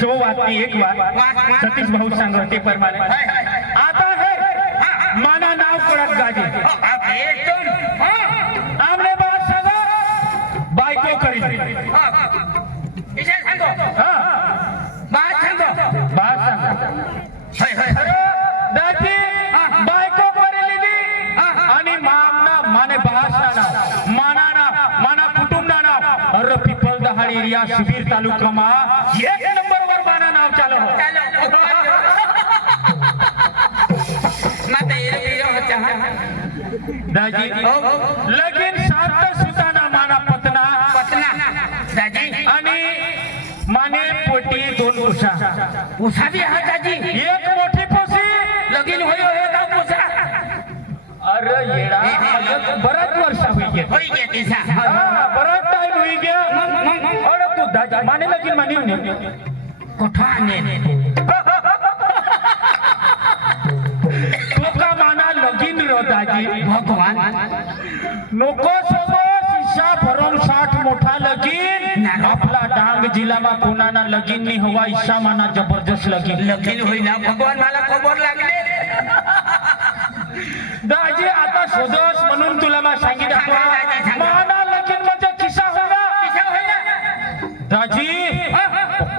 Show वाटणी एक वाट सतीश भाऊ सांगते परमाने आता है माना नाव पडत गाजी आमने बात सांगा बायको करी बात सांगा दादी बायको करेली आणि मामना माने भाषाना मानाना माना कुटुंबाना अरे पिपल दहाडी एरिया शिबीर तालुकामा एक नंबर वर माना नाव चालू दाजी लगीन सात सुताना माना पतना दाजी आणि माने पोटी दोन उषा भी हा दाजी एक मोठी पोसी लगीन होयो हे का पोसा अरे येडा बराच वर्ष होई गे तिसा बराच टाइम होई गे अरे तू दाजी माने लगीन मानी कोठाने तो का माना लगीन रो दाजी भगवान नको सोबो शिशा भरून 60 मोठा लगीन आपला डांग जिल्हामा कोणाना लगीन नी हवा ईशा माना जबरदस्त लगीन होईना भगवान मला खबर लागले दाजी आता शोधस म्हणून तुला मा सांगितलं माना लगीन म्हणजे किसा होईना दाजी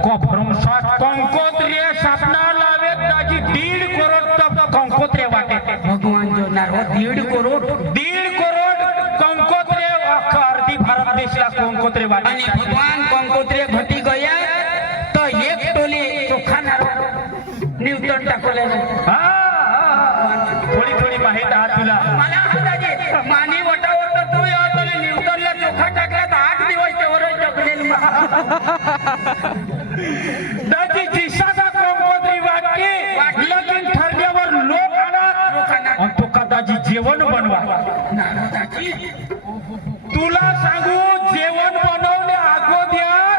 को भरून 60 कंकोत्रे सपना लावे दाजी 1.5 करोड तक कंकोत्रे वाटे भगवान जो नारो 1.5 करोड कंकोत्रे अर्धी भारत देशला कंकोत्रे वाटे आणि भगवान कंकोत्रे घटी गया तो एक टोली चोखा नारो न्यूटन टाकले थोडी थोडी माहिती आहे तुला मला दाजी मानी वटावर तर तू या टोली न्यूटनला चोखा टाकला तर 8 दिवस तेवर जगलेल दाजी जिसाचा कंकोत्री वाटली लगीन ठरल्यावर लोक आणि तो का दाजी जेवण बनवा तुला सांगू जेवण बनवणे अगोदर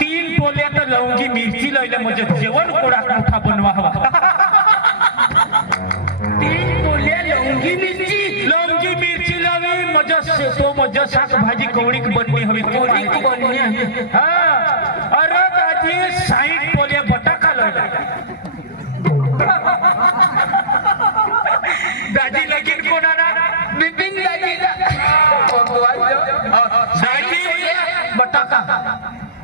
3 टोल्यात लवंगी मिरची लयले म्हणजे जेवण कोडा मोठा बनवावा 3 टोल्या लवंगी मिरची लावी म्हणजे तो म्हणजे शाक भाजी कवडीक बनली हवी कवडीक बनली अरे दाजी 60 टोले बटाका लयला दाजी लगीन कोणाला बिपिन दाजीला दाजी बटाका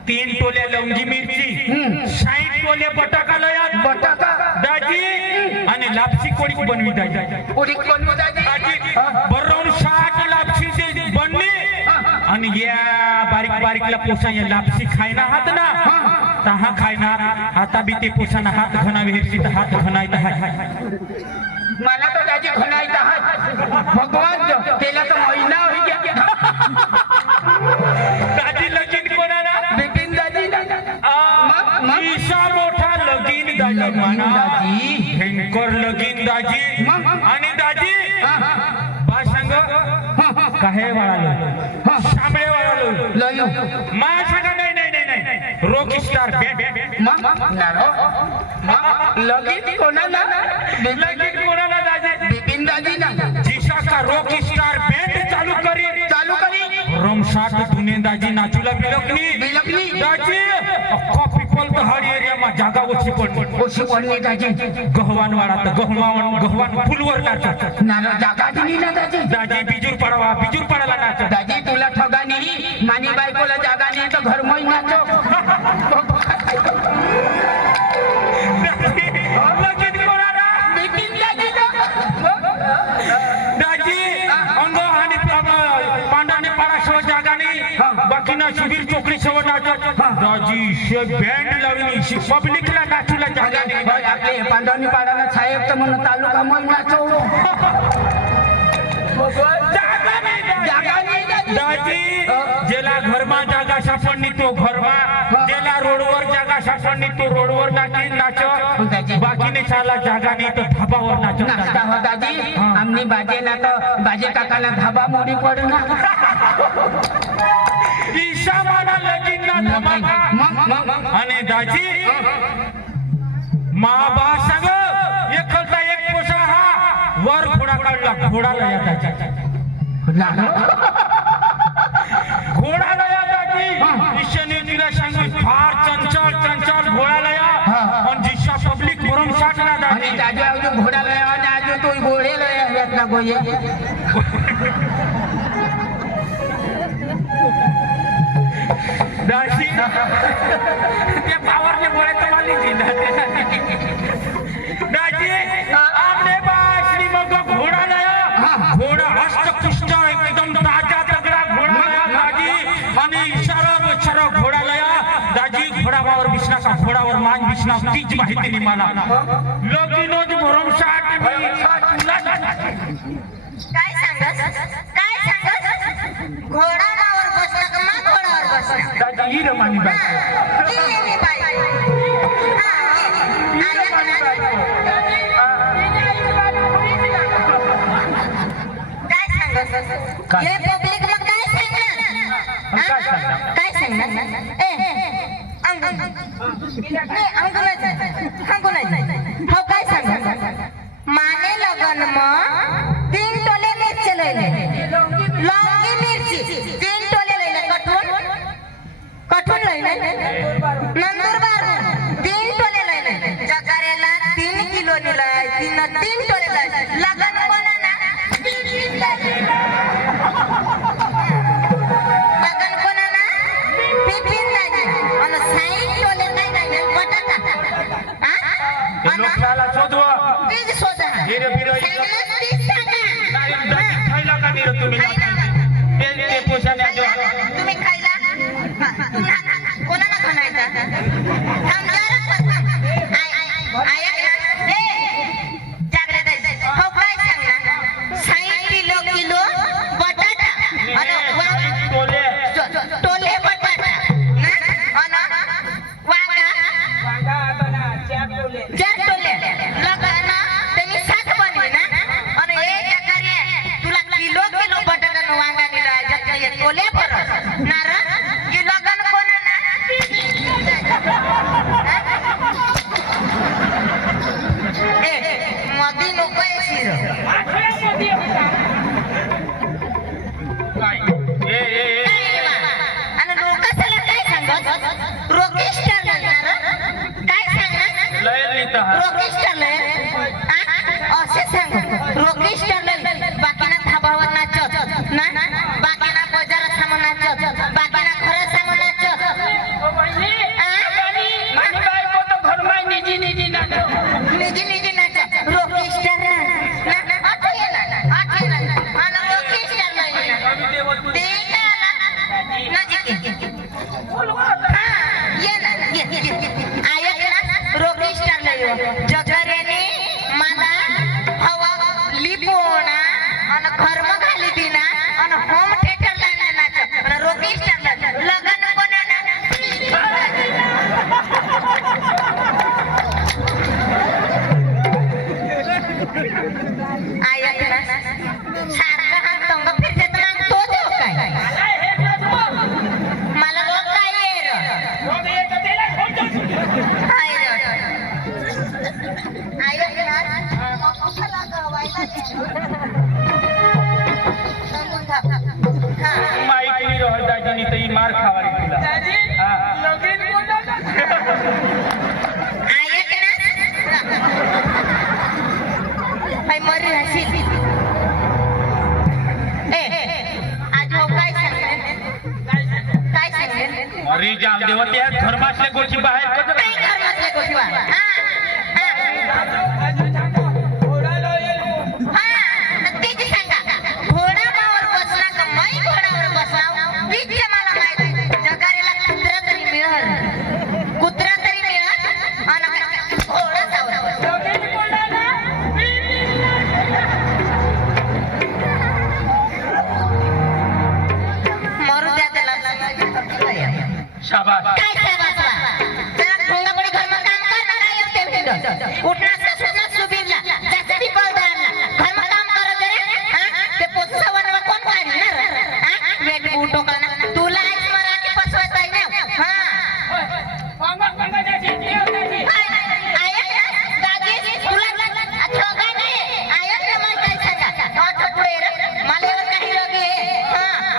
3 टोले लवंगी मिरची 60 टोले बटाका लयात बटाका दाजी आणि लापसी कोडीक बनवी दाजी बरोबर 60 लापसी बनली आणि या बारीक बारीकला पोसा या लापसी खायना हात ना तहा खायना आता बी ते पोसाना हात घनावे हेरसी तर हात घनायत आहे मला तो दाजी घनायत आहे भगवान तेला तर महिना होई गया दाजी लगीन कोणाला बिपिन दाजी ईशा मोठा लगीन दाजी माना दाजी हेंकर लगीन दाजी आणि दाजी बा सांग काहे वाळालो शांबळे वाळालो लयो मा सांगा नाही रॉक स्टार बँड लगीन कोणाला दाजी बिपिन दाजी ना जिसा का रॉक स्टार बँड चालू करी रमशाट दुने दाजी नाचूला बिलकनी दाजी अख्खा पिपल दहाडी एरिया मा जागा ओછી पडली दाजी गहवान वाडा तर गहवान फुलवर नाचत नाना जागा दिली ना दाजी बिजूर पडाला नाचत दाजी तुला ठगानी मानी बायकोला जागा नाही तर घर मै नाचो लगीन कोणाला बिपिन दाजी अंग आणि पांडाने पाडा सव जागा नाही बाकीना शिबीर चोकडी सव नाचत दाजी शे बँड लावली पब्लिकला नाचूला जागा नाही आपले पांडाने पाडाला साहेब तर म्हणून तालुका मग नाचो जागा नाही दाजी जेला घरमा जागा सापडली तो घरमा जेला रोडवर जागा सापडली तो रोडवर नाच बाकीने साला जागा नाही तो धाबावर नाचत दाजी आमनी बाजेला तर बाजे काकाला धाबा मोडी पडना ईशा माना लगीन ना धमाका आणि दाजी मा बा सांग एकलता एक पोसा हा वर घोडा काढला घोडा लया दाजी घोडा लया दाजी फार चंचल चंचल घोडाला या आणि जिशा पब्लिक भरमसाठ ना आणि दादी त्याच्या अजून घोडाला या आणि अजून तो घोडेला यात ना गोये दादी ते पावरने बोले तो वाली जी दादी आपने बासरी मग घोडाला या घोडा हष्टपुष्ट एकदम ताजा तगडा घोडा या दादी आणि इशारा घोडाला या दादी घोडावर बिसना का घोडावर मान बिसना तीच माहिती नाही मला लोकीनोज भरमसाठ काय सांगस घोडावर बसला का मा घोडावर बसला दादी ही रमानी बाई ही मी बाई ही रमानी बाई काय सांगस हे पब्लिक मग काय सांगणार काय सांगणार हो काय सांगणार माने लगन मग 3 टोले मिरची लयले लवंगी मिरची 3 टोले लयले कठून लयले नंदुरबार 3 टोले लयले जगारेला 3 किलो निलाय 3 टोले लय लगन कोणाला लगन कोणाला पिपिन नाही आणि 60 टोले नाही बटाटा लोकाला शोधवा तीच शोधा हिरे बिरे सांगलास तीच सांगा दादी खायला का नाही रे तुम्ही ते पोशाने जो तुम्ही खायला कोणाला खाणायचा हो काय सांगणार 60 किलो बटाटा आणि टोले बटाटा वांगा 4 टोले लगन त्यांनी 7 बनली ना आणि एक एकाने तुला किलो बटाटा न वांगा दिला जग टोले परत नार की लगन कोणा ना मधी नको येशील आणि लोक सला काय सांगत रोकेस्टर काय सांगणार रोकेस्टर असे सांग रोकेस्टर बाकीना थाबावर नाचत ना बाकीना बजार सामान नाचत बाकीना खरं सामान नाचत निजी नाचत रोकेस्टर ना आठे ना आणि रोकेस्टर ते जगऱ्याने मला हवा लिपोणा आणि खर्म घाली दिना आणि होम थिएटर ला नाच रोकेस्टर लगन कोणाला सारखा हात तंग फिरते तर मग तो देव काय मला रोग काय माहिती रहल दादी तर ही मार खावाली तुला मरी हसी आज हो काय सांगेल अरे जामदेव त्या धर्मातल्या गोष्टी बाहेर काय धर्मातल्या गोष्टी त्याची सांगा घोडावर बसला का मै घोडावर बसला तीच मला माहिती जगारीला कुत्रा तरी मिळल आणि घोडा सावरा मरू द्या त्याला शाबास काय शाबासला जरा भोंगापडी घरमा काम कर ना येते भेट उठला सुना सुबीरला जास्ती पळदारला घरमा काम कर रे ते पोस्सा वरवा कोण काढणार वेट बूटो का तुला आईस मरा की फसवत आहे ना दादी तुला ठोका नाही आयत ना मला काय सांगा तो पुढे मला एवढं काही लगे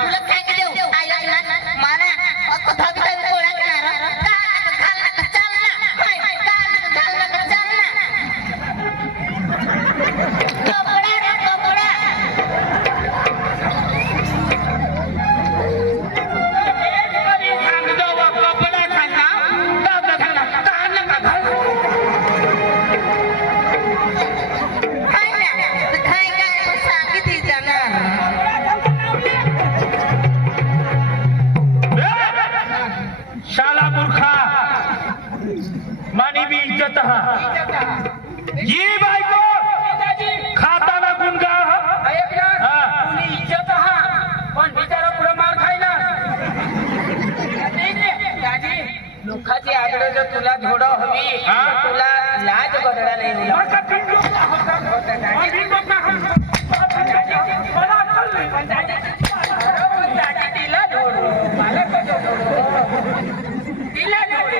तुला सांग देऊ आयत ना मला अको धाबी धाबी कोळा करणार इज्जत हा ही बायको खाताना गुणगा इज्जत हा पण बिचारा पुढे मार खायला दाजी लोकांची आग्रह जर तुला थोडं हवी तुला लाज बदला नाही तिला जोडू मला कसं जोडू तिला जोडू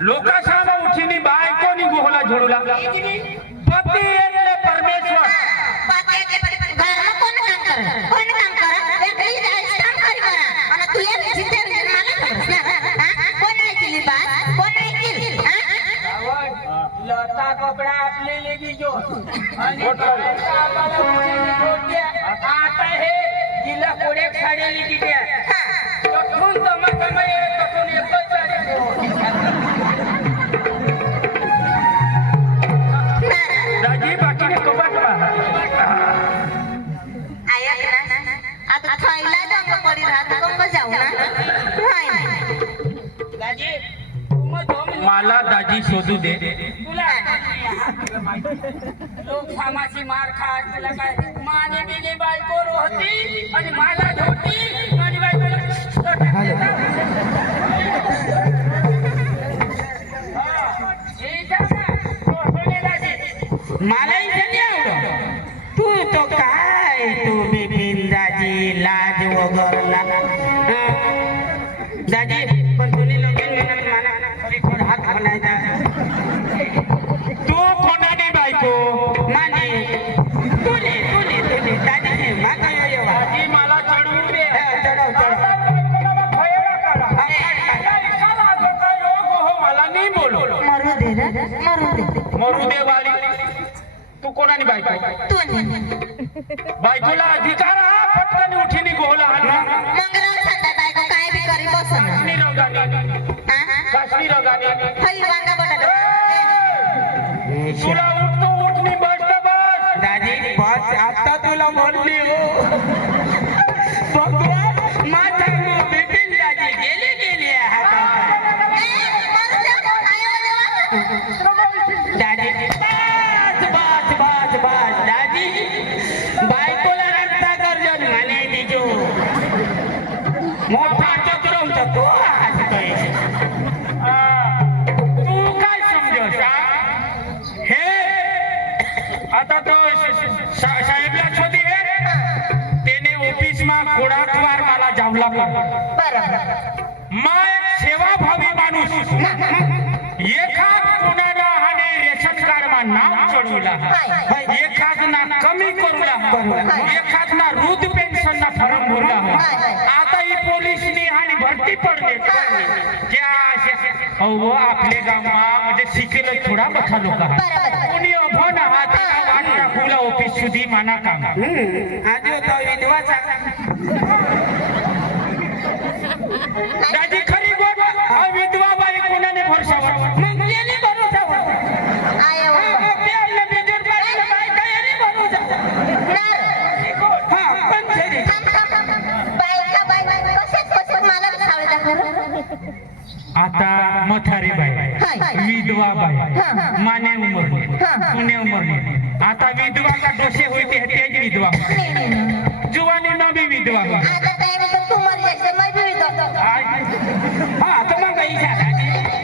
लोकांना उठीनी बायकोनी गोहला झोडूला पती એટલે પરમેશ્વર ઘરમાં કોણ કામ કરે એકલી જાય કામ કરી મારા અને તું એક જીતે મને ખબર હા કોણ આઈલી બાત કોણ આઈલી હા लता कपड़ा आपले ले दीजो आणि बायका आम्हाला मुलींनी जोडते आता हे तिला कोडे साडी लिखी द्या तखून तमा ये तखून एकच साडी दाजी बाकीने कपाट पहा आयक ना आता खायला जाऊ पडी राहत कोण जाऊ ना नाही दाजी तुम दोन मला दाजी शोधू दे तुला लोक सामाची मार खात तुला काय माने बिने बायको होती आणि मला झोटी माझी बायको मला इथे नाही आवडत तू तो काय तू बिपिन दाजी लाज वगरला दाजी पण तुम्ही लोकेल म्हणून मला खरी हात म्हणायचा तू कोणाने बायको माने तुले दाजी मागा येवा दाजी मला चढवू दे चढव मला नाही बोलू मरू दे रे मरू दे मरू दे वाली तू कोणाने बायको तू बायकोला अधिकार हा पटकन उठीनी गोहला हाणला मंगराव संडा बायको काय बी करी बसन काश्मीर रगाने काश्मीर रगाने हई वांगा बटाटा तुला उठतो उठनी बस दादी बस आता तुला बोलली हो भगवान माझा बिपिन दादी गेली मरू दे दादी बस दादी बायकोला रस्ता करजन म्हणे तिजो मोठा चक्र होता तो आज तू काय समजस हे आता तो साहेबला शोधी हे तेने ऑफिस मा कोडाकवार मला जामला बरोबर मा एक सेवाभावी माणूस एखाद कोणाला हाने रेशन कार्ड मा नाव चढवला एखाद ना कमी करूला एखाद ना वृद्ध पेन्शन ना फॉर्म भरला आता ही पोलीसनी हानी भरती पडले क्या अहो आपले गावमा म्हणजे शिकेल थोडा मोठा लोक कोणी अभन हात वाट टाकूला ऑफिस सुधी माना काम आज होता विधवाचा दादी खरी गोट विधवा बाई कोणाने भरसावर मग याने भरोसा आयो ते आपल्या बिजूर पाडीला बाय काय याने भरोसा हा पण तरी बायका कसे मला सावळे दाखव आता मथारी बाई विधवा बाई माने उमरली पुणे उमरली आता विधवा का डोसे होते त्याची विधवा जुवानी नवी विधवा आता टाइम तो तू मर जायचं मैं भी विधवा हा तर मग इच्छा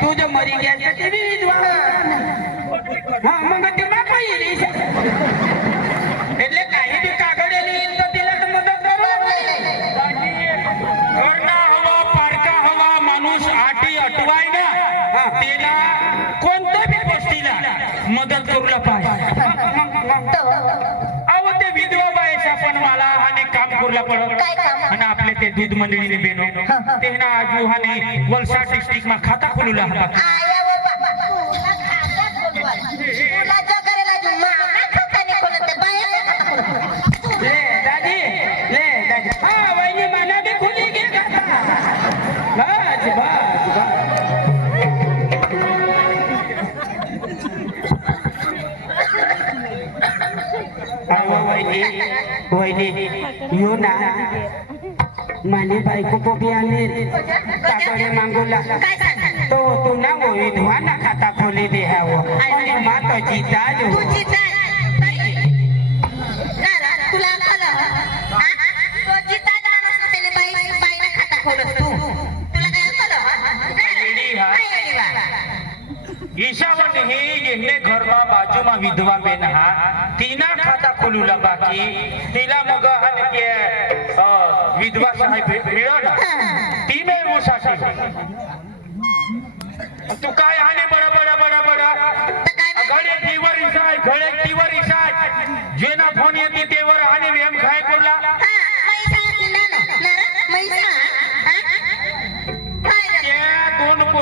तू जो मरी गेल तर ते बी विधवा हा मग ते बापा येईल એટલે काही बी कागडेली येईल तर तिला तर मदत करू घरना हवा पारका हवा माणूस आटी अटवाय ना त्याला कोणत्या बी गोष्टीला मदत करूला पाहिजे अहो ते विधवा बायचा पण मला हाने काम करूला पडत काय काम आणि आपले ते दूध मंडळीने बेनो ते ना आजू हाने वलसाड डिस्ट्रिक्ट मा खाता खोलूला आया वो बाबा तुला खातात बोलवा तुला जगरेला जो माना खाता नाही खोलत ते बाया ले दादी हा वहिनी मला बी खुली घे खाता बस वहिनी यो ना माने बायको पोटी आले काकडे मागूला काय सांग तो तू ना वो विधवा ना खाता खोली दे है वो आणि मा तो जीता जो तू जिता तुला आलं तो जिता माणूस त्याने बाईने खाता खोलस तू तुला काय आलं येडी हा. ईशावन ही येणे घरमा बाजूमा विधवा बेन हा तिना खाता खोलू ला बाकी तिला मग हन के विधवा साहेब मिळो ना तिने उसाठी तू काय हाने बडा बडा बडा बडा तर काय घडे तीवर इसाय घडे तीवर इसाय जेना फोन